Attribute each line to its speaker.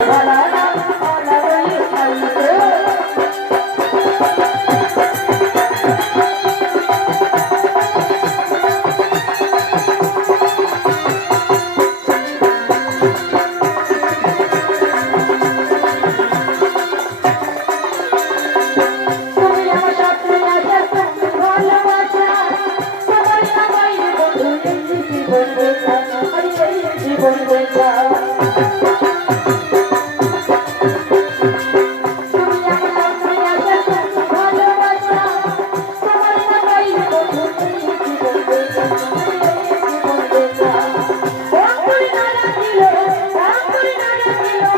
Speaker 1: Bye-bye. দিল